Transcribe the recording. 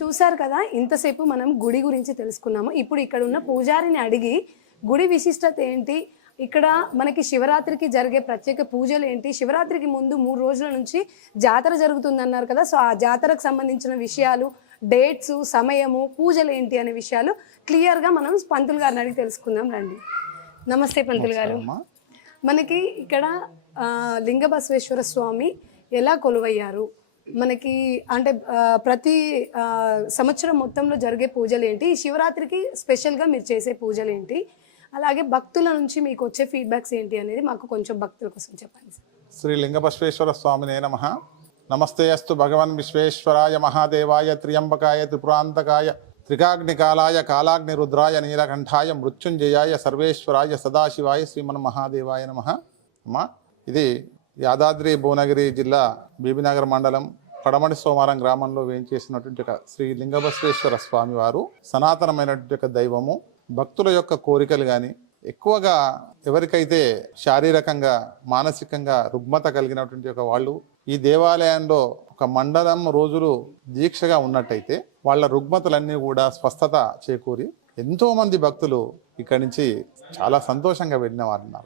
చూసారు కదా, ఇంతసేపు మనం గుడి గురించి తెలుసుకున్నాము. ఇప్పుడు ఇక్కడ ఉన్న పూజారిని అడిగి గుడి విశిష్టత ఏంటి, ఇక్కడ మనకి శివరాత్రికి జరిగే ప్రత్యేక పూజలు ఏంటి, శివరాత్రికి ముందు 3 రోజుల నుంచి జాతర జరుగుతుందన్నారు కదా, సో ఆ జాతరకు సంబంధించిన విషయాలు, డేట్స్, సమయము, పూజలు ఏంటి అనే విషయాలు క్లియర్గా మనం పంతులు గారిని అడిగి తెలుసుకుందాం రండి. నమస్తే పంతులు గారు. మనకి ఇక్కడ లింగ బసవేశ్వర స్వామి ఎలా కొలువయ్యారు, మనకి అంటే ప్రతి సంవత్సరం మొత్తంలో జరిగే పూజలు ఏంటి, శివరాత్రికి స్పెషల్గా మీరు చేసే పూజలు ఏంటి, అలాగే భక్తుల నుంచి మీకు వచ్చే ఫీడ్బ్యాక్స్ ఏంటి అనేది మాకు కొంచెం భక్తుల కోసం చెప్పండి. శ్రీ లింగ బసవేశ్వర స్వామినే నమః. నమస్తే అస్తు భగవన్ విశ్వేశ్వరాయ మహాదేవాయ త్ర్యంబకాయ త్రిపురాంతకాయ త్రికాగ్నికాలాయ కాలాగ్ని రుద్రాయ నీలకంఠాయ మృత్యుంజయాయ సర్వేశ్వరాయ సదాశివాయ శ్రీమన్ మహాదేవాయ నమః. అమ్మా, ఇది యాదాద్రి భువనగిరి జిల్లా బీబీనగర్ మండలం పడమటి సోమారం గ్రామంలో వేయించేసినటువంటి ఒక శ్రీ లింగబసవేశ్వర స్వామి వారు సనాతనమైనటువంటి ఒక దైవము. భక్తుల యొక్క కోరికలు కానీ, ఎక్కువగా ఎవరికైతే శారీరకంగా మానసికంగా రుగ్మత కలిగినటువంటి ఒక వాళ్ళు ఈ దేవాలయంలో ఒక మండలం రోజులు దీక్షగా ఉన్నట్టయితే వాళ్ళ రుగ్మతలన్నీ కూడా స్వస్థత చేకూరి ఎంతో మంది భక్తులు ఇక్కడి నుంచి చాలా సంతోషంగా వెళ్ళిన వారు ఉన్నారు.